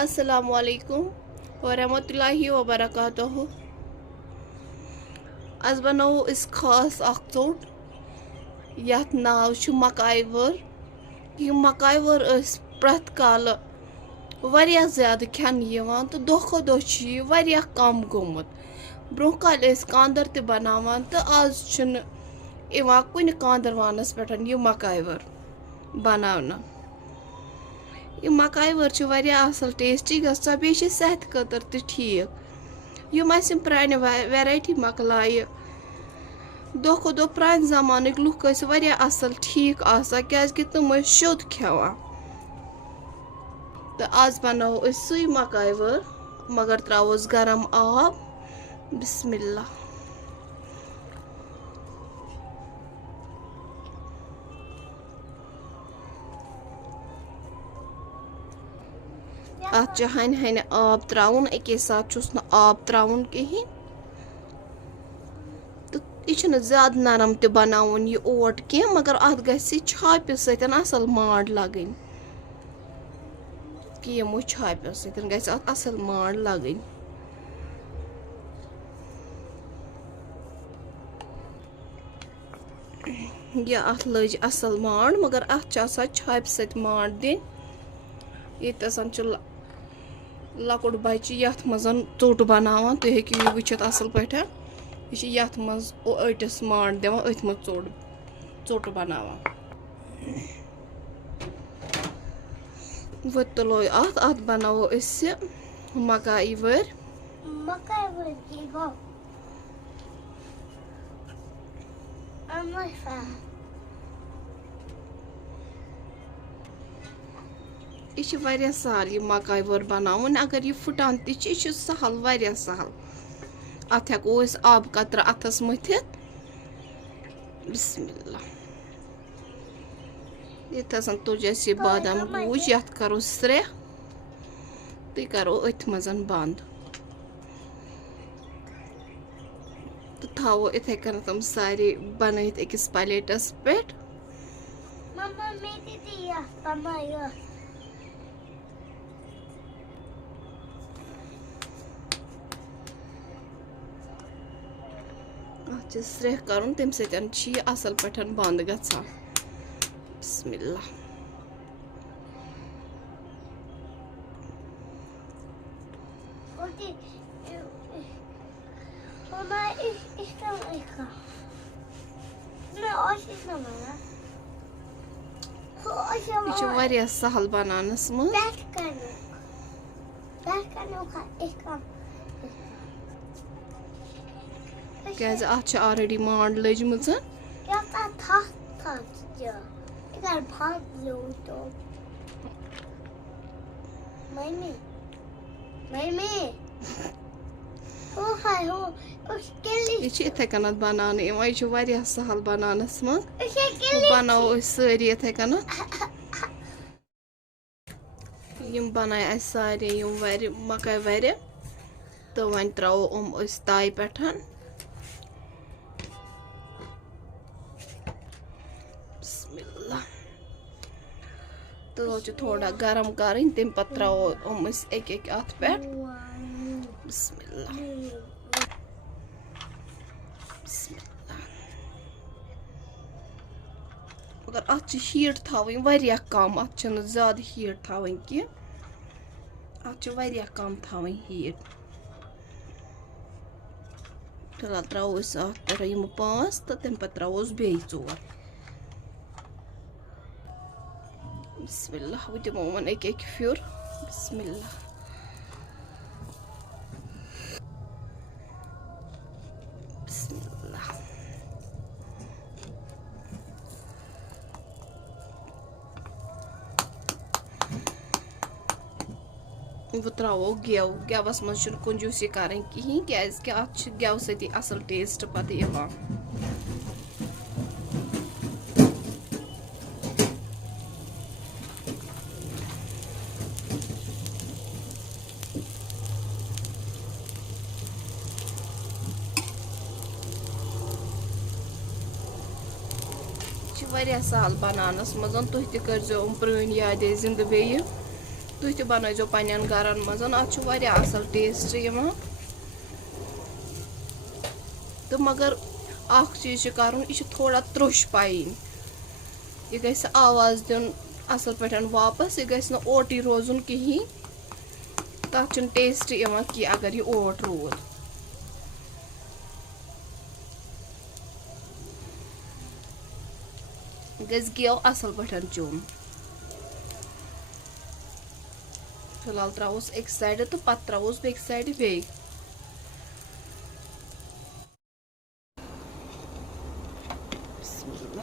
अस्सलामु अलैकुम वरहमतुल्लाहि वबरकातुहू। आज बनावो इस खास अख ोट यथ नाव छु मकाई वर। ये मकाई वर प्रत काल वारिया ज्यादा खेन यवान तो दो खो दो ये वारिया कम गोमुत। ब्रोह काल कांदर ते बनावान तो आज छुन इवान कुन कांदर वानस पे ये मकाई वर बनावना। ये मकाई वर छु वारिया असल टेस्टी गसा बे सेहत खतर ते ठीक। यम प्राने वेराइटी मकलाय दो खो दो प्रान जमानिक लुक वारिया असल ठीक आसा क्या तुम शुद्ध खेवान। तो आज बनावो सुई मकाई वर मगर त्रावोस गरम आब। बिस्मिल्लाह। अत हन हन आब त्राउन एके साथ चुस न आब त्राउन कहीं तो यह ज्यादा नरम ते बनाउन ये ओट कह मगर अत गसी छाप सतन असल माड़ लगन कि यमो छाप सतन गस अत असल माड़ लगन। यह अत लज असल माड़ मगर अत छाप सत माड़ दिन ये लकुट बच्चे यथ मज ोट बनावान तुम हेकि वुचित असल पे यह यथ मज अटिस माड़ दिवान अथ मज ोट बनावान। वो तुलो अत बनावो मकाई वर। यह वारिया सहल ये मकाई वर बनावन अगर यह फुटान तह सहल वारिया सहल। अत हेको आब कतरा अथस मथित। बिस्मिल्लाह। ये तुज बादाम गूज यथ करो स्रे तु करो अथ मजन बंद तो थवो इथे कन तम सारे बनत अकिस प्लेटस पे। स्रेह कर तम सत असल पे बंद गसान। बिस्मिल्लाह। यह वारिया सहल बनानस मज क्या अत ऑलरेडी माड़ लजम। यह इथे कन बनाने यह वारिया सहल बनानस मज बनावो सारी इथे कन यम बनाए सारे वर मकाई वर तो वन त्रो ताई पे तो थोड़ा गरम कर तम पे त्रो एक एक अत पे। बिस्मिल्लाह। बिस्मिल्लाह। मगर अत हीट थवन वारिया कम अत ज्यादा हीट थवन कि अत वारिया कम थवन हीट। फिलहाल त्रोस अत यम 5 तो तम पे त्रोस बे 4। बिस्मिल्लाह। वो दिमो वन एक एक फ्यूर। बिस्मिल्लाह। बिस्मिल्लाह। वो त्रो गेव गेवस मज कंजूसी कर कहीं क्या अत गेव सती असल टेस्ट पे यवान। वारिया सहल बनानस मज तुह तह कर प्रण याद जिंद बे तुम ते बनइजो पन्न गरन मज अत असल टेस्ट यिवान तो मगर अख चीज कर यह थोड़ा त्रुश पाइन यह गस आवाज दिन असल पे वापस यह गस ओट रोजन कहें तथ टेस्ट यिवान की अगर यह ओट रूद गस गेव असल पे चुन फिलहाल त्रोस एक साइड तो पत त्रोस बेक साइड बे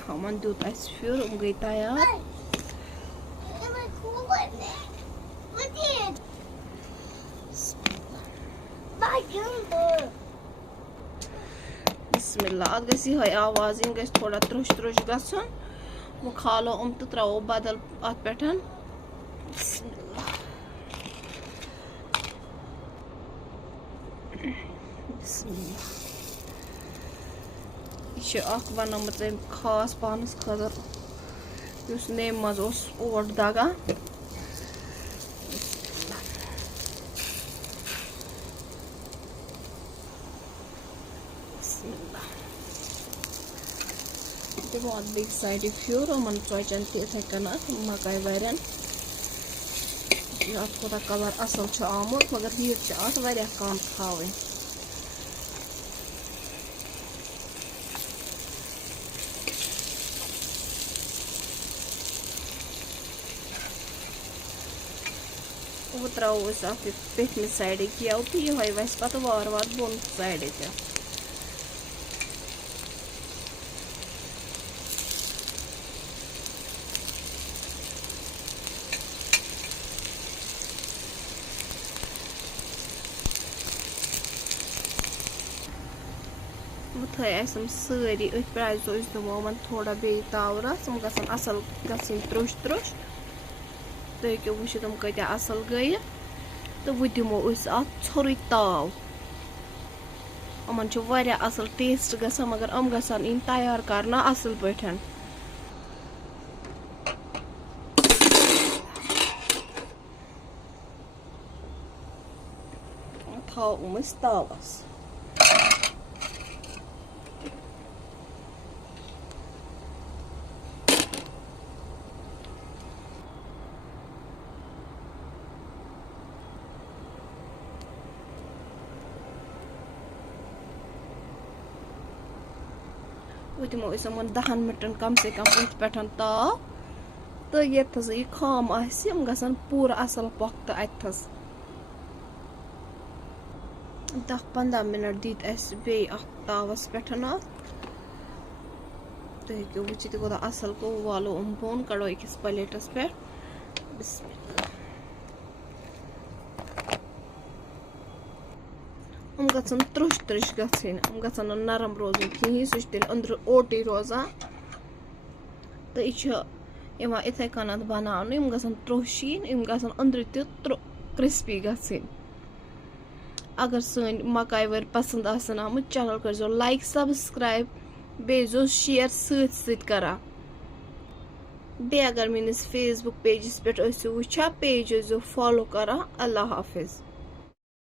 हमन दूत फिर गई तैयार बिस्मिल्लाह अत गई यह आवाज इन गई थोड़ा त्रुश त्रुश गसन वो खालो तो त्रो बदल अत पे बिस्मिल्लाह बिस्मिल्लाह यह बनोमुत खास पानस खतर उस ने मज ओट दगान दिमो अत बेक साइड फ्यूर यमन चोचन तथे कन मकाई वरन अत कोता कलर असल आमुत मगर हीट अत वारिया कम थी वो त्रोस पेटमि साइड गेव तो यह वस पे वार वार बोन साइड ते वो थम सारी अथ पे दिमो थोड़ा बे तावरस तम गसन असल गन त्रुश त्रुश तुम हेको वुचित तम कत्या असल गई तो वो दिमो ोर ताव यमन वारिया असल टेस्ट गसान मगर यम गसान इन तैयार करना असल पे थो तावस वो दिमो 10 मिनटन कम से कम अथ पे ताव तो ये खाम आम गसान पूरा असल पोख्त अथस 10-15 मिनट दीत बे तावस पे तो हेको वुचित गो असल गो वालो बोन कड़ो अकिस प्लेटस पे बिस्मिल्लाह गसन त्रुश त्रुश गसन नरम रोजन कहें सह तेल अंदर ओटे रोजान तो यह इथे कन बनान गसन त्रुशीन गसन अंदर क्रिस्पी गसन अगर सन मकाई वर पसंद आसन आमुत चैनल कर लाइक सब्सक्राइब बेजो शेयर सत करा बे अगर मेनिस फेसबुक पेजस पे वुचा पेज फॉलो करा अल्लाह हाफिज।